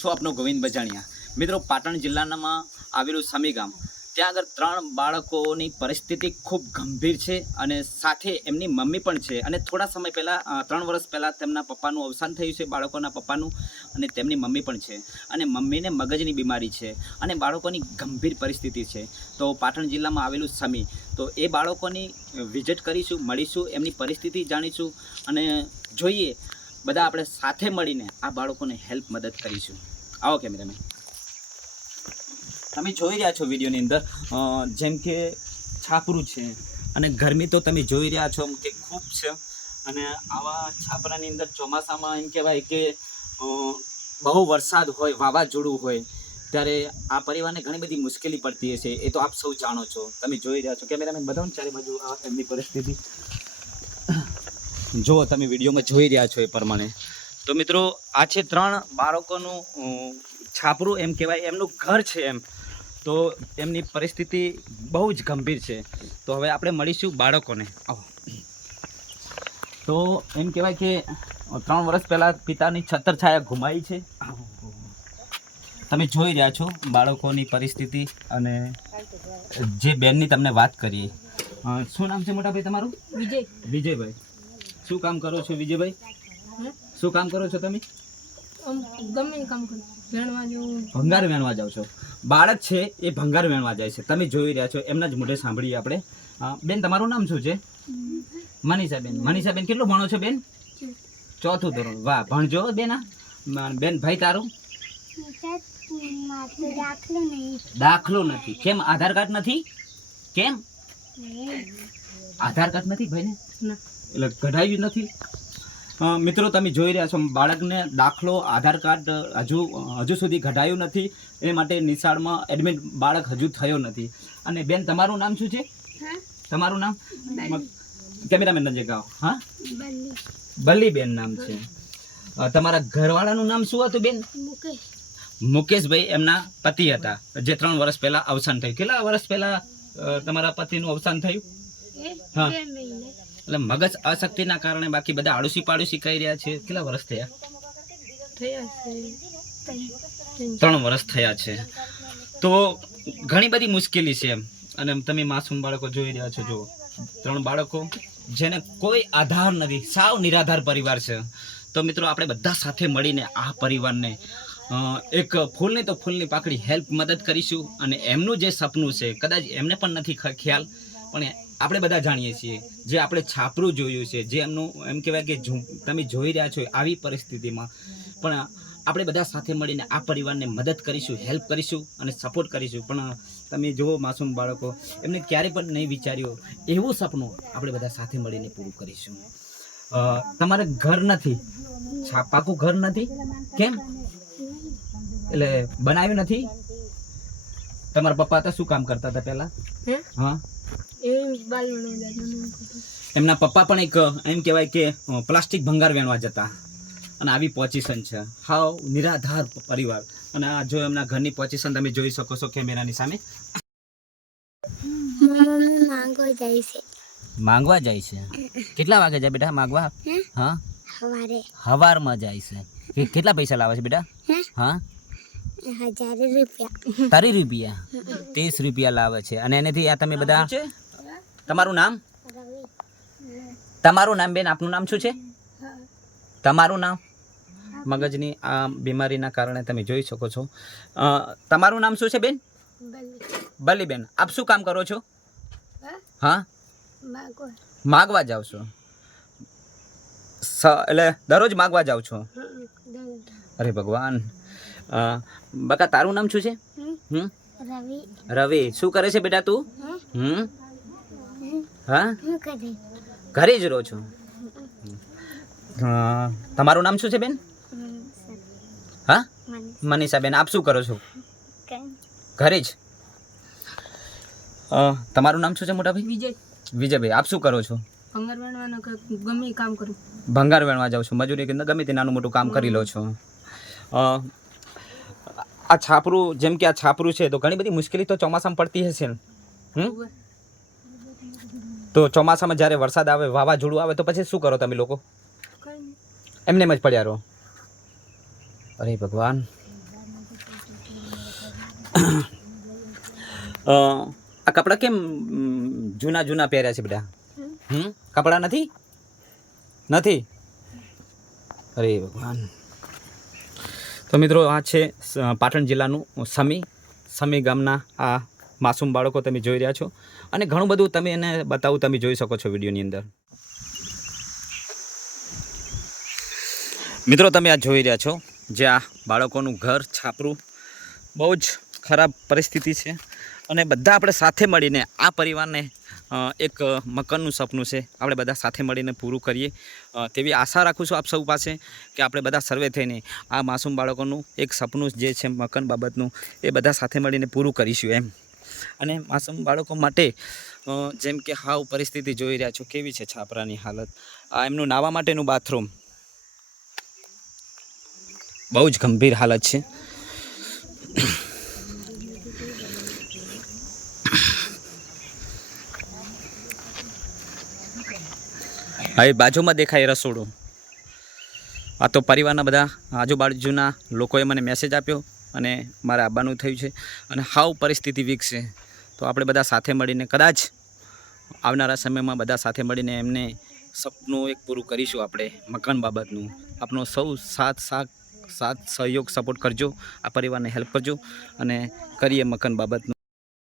છું આપનો ગોવિંદ બજાણિયા। મિત્રો, પાટણ જિલ્લામાં આવેલું સમી ગામ, ત્યાં આગળ 3 બાળકોની પરિસ્થિતિ ખૂબ ગંભીર છે અને સાથે એમની મમ્મી પણ છે। અને થોડા સમય પહેલાં 3 વર્ષ પહેલાં તેમના પપ્પાનું અવસાન થયું છે, બાળકોના પપ્પાનું, અને તેમની મમ્મી પણ છે અને મમ્મીને મગજની બીમારી છે અને બાળકોની ગંભીર પરિસ્થિતિ છે। તો પાટણ જિલ્લામાં આવેલું સમી, તો એ બાળકોની વિઝિટ કરીશું, મળીશું, એમની પરિસ્થિતિ જાણીશું અને જોઈએ બધા આપણે સાથે મળીને આ બાળકોને હેલ્પ મદદ કરીશું। આવો કેમેરામેન। તમે જોઈ રહ્યા છો વિડીયોની અંદર જેમ કે છાપરું છે અને ગરમી તો તમે જોઈ રહ્યા છો કે ખૂબ છે। અને આવા છાપરાની અંદર ચોમાસામાં એમ કહેવાય કે બહુ વરસાદ હોય, વાવાઝોડું હોય, ત્યારે આ પરિવારને ઘણી બધી મુશ્કેલી પડતી હશે, એ તો આપ સૌ જાણો છો। તમે જોઈ રહ્યા છો, કેમેરામેન બતાવો ને ચારે બાજુ આ એમની પરિસ્થિતિ જો તમે વિડીયોમાં જોઈ રહ્યા છો એ પ્રમાણે। તો મિત્રો, આ છે 3 બાળકોનું છાપરું એમ કહેવાય, એમનું ઘર છે એમ। તો એમની પરિસ્થિતિ બહુ જ ગંભીર છે। તો હવે આપણે મળીશું બાળકોને। આવો। તો એમ કહેવાય કે 3 વર્ષ પહેલાં પિતાની છત્રછાયા ગુમાવી છે। તમે જોઈ રહ્યા છો બાળકોની પરિસ્થિતિ અને જે બેનની તમને વાત કરીએ। શું નામ છે મોટા ભાઈ તમારું? વિજય। વિજયભાઈ, શું કામ કરો છો વિજયભાઈ? શું કામ કરો છો તમે? ગમે કામ કરું, વેણવા જવું। ભંગાર વેણવા જાવ છો? બાળક છે એ ભંગાર વેણવા જાય છે, તમે જોઈ રહ્યા છો, એમના જ મોઢે સાંભળીએ આપણે। બેન, તમારું નામ શું છે? મનીષાબેન। મનીષાબેન, કેટલું ભણો છો બેન? 4થું ધોરણ। વાહ, ભણજો બેન। બેન, ભાઈ તારું? દાખલો નથી? કેમ આધાર કાર્ડ નથી? કેમ આધાર કાર્ડ નથી ભાઈને? એટલે કઢાવ્યું નથી? મિત્રો, તમે જોઈ રહ્યા છો, બાળકને દાખલો, આધાર કાર્ડ હજુ સુધી કઢાયું નથી, એ માટે નિશાળમાં એડમિટ બાળક હજુ થયો નથી। અને બેન, તમારું નામ શું છે? તમારું નામ? કેમેરામેન નજીક આવો। હા, બલ્લીબેન નામ છે। તમારા ઘરવાળાનું નામ શું હતું બેન? મુકેશભાઈ એમના પતિ હતા, જે 3 વર્ષ પહેલા અવસાન થયું। કેટલા વર્ષ પહેલા તમારા પતિનું અવસાન થયું? હા, એટલે મગજ અશક્તિના કારણે, બાકી બધા આડોશી પાડોશી કહી રહ્યા છે। કેટલા વર્ષ થયા? 3 વર્ષ થયા છે। તો ઘણી બધી મુશ્કેલી છે એમ। અને તમે માસૂમ બાળકો જોઈ રહ્યા છો, જુઓ, 3 બાળકો જેને કોઈ આધાર નથી, સાવ નિરાધાર પરિવાર છે। તો મિત્રો, આપણે બધા સાથે મળીને આ પરિવારને એક ફૂલની તો ફૂલની પાકડી હેલ્પ મદદ કરીશું। અને એમનું જે સપનું છે, કદાચ એમને પણ નથી ખ્યાલ, પણ આપણે બધા જાણીએ છીએ, જે આપણે છાપરું જોયું છે, જે એમનું એમ કહેવાય કે તમે જોઈ રહ્યા છો આવી પરિસ્થિતિમાં પણ આપણે બધા સાથે મળીને આ પરિવારને મદદ કરીશું, હેલ્પ કરીશું અને સપોર્ટ કરીશું। પણ તમે જુઓ, માસૂમ બાળકો, એમને ક્યારેય પણ નહીં વિચાર્યું એવું સપનું આપણે બધા સાથે મળીને પૂરું કરીશું। તમારે ઘર નથી? પાકું ઘર નથી? કેમ? એટલે બનાવ્યું નથી? તમારા પપ્પા હતા, શું કામ કરતા હતા પહેલા? હા, એમના પપ્પા પણ એક એમ કહેવાય કે પ્લાસ્ટિક ભંગાર વેણવા જતા, અને આવી પોઝિશન છે, હાવ નિરાધાર પરિવાર। અને આ જો એમના ઘરની પોઝિશન તમે જોઈ શકો છો કેમેરાની સામે। માંગવા જાય છે? કેટલા વાગે જાય બેટા માંગવા? હા, સવારમાં જાય છે। કેટલા પૈસા લાવે છે બેટા? હા, 1000 રૂપિયા। 30 રૂપિયા? 30 રૂપિયા લાવે છે। અને એનેથી આ તમે બધા, તમારું નામ? તમારું નામ બેન, આપનું નામ શું છે? તમારું નામ? મગજની આ બીમારીના કારણે તમે જોઈ શકો છો। તમારું નામ શું છે બેન? બલીબેન। આપ શું કામ કરો છો? હા, માગવા જાવ છો? એટલે દરરોજ માગવા જાવ છો? અરે ભગવાન। બકા, તારું નામ શું છે? રવિ। શું કરે છે બેટા તું? હા, ઘરે જ રહો છો? તમારું નામ શું છે બેન? હા, મનીષાબેન। આપ શું કરો છો? ઘરે જ? તમારું નામ શું છે મોટા ભાઈ? વિજય। વિજયભાઈ, આપ શું કરો છો? ભંગાર વેણવાનું ગમે કામ કરું। ભંગાર વેણવા જાવ છો? મજૂરી કે ગમે તે નાનું મોટું કામ કરી લો છો? આ છાપરું, જેમ કે આ છાપરું છે, તો ઘણી બધી મુશ્કેલી તો ચોમાસામાં પડતી હશે ને? તો ચોમાસામાં જ્યારે વરસાદ આવે, વાવાઝોડું આવે, તો પછી શું કરો તમે લોકો? એમને એમ જ પડ્યા રહો? અરે ભગવાન। આ કપડાં કેમ જૂના જૂના પહેર્યા છે બધા? કપડાં નથી નથી અરે ભગવાન. તો મિત્રો આ છે પાટણ જિલ્લાનું સમી ગામના આ માસૂમ બાળકો તમે જોઈ રહ્યા છો, અને ઘણું બધું તમે એને બતાવું તમે જોઈ શકો છો વિડીયોની અંદર. મિત્રો તમે આ જોઈ રહ્યા છો જે આ બાળકોનું ઘર છાપરું બહુ જ ખરાબ પરિસ્થિતિ છે, અને બધા આપણે સાથે મળીને આ પરિવારને એક મકાનનું સપનું છે આપણે બધા સાથે મળીને પૂરું કરીએ તેવી આશા રાખું છું આપ સૌ પાસે કે આપણે બધા સર્વે થઈને આ માસૂમ બાળકોનું એક સપનું જે છે મકાન બાબતનું એ બધા સાથે મળીને પૂરું કરીશું એમ. અને માસૂમ બાળકો માટે જેમ કે હાવ પરિસ્થિતિ જોઈ રહ્યા છો કેવી છે છાપરાની હાલત. આ એમનું નાહવા માટેનું બાથરૂમ બહુ જ ગંભીર હાલત છે. હવે બાજુમાં દેખાય રસોડું. આ તો પરિવારના બધા આજુબાજુના લોકોએ મને મેસેજ આપ્યો અને મારે આવવાનું થયું છે, અને હાવ પરિસ્થિતિ વીક છે. તો આપણે બધા સાથે મળીને કદાચ આવનારા સમયમાં બધા સાથે મળીને એમને સપનું એક પૂરું કરીશું આપણે મકાન બાબતનું. આપણો સૌ સાથ સહયોગ સપોર્ટ કરજો, આ પરિવારને હેલ્પ કરજો અને કરીએ મકાન બાબતનું.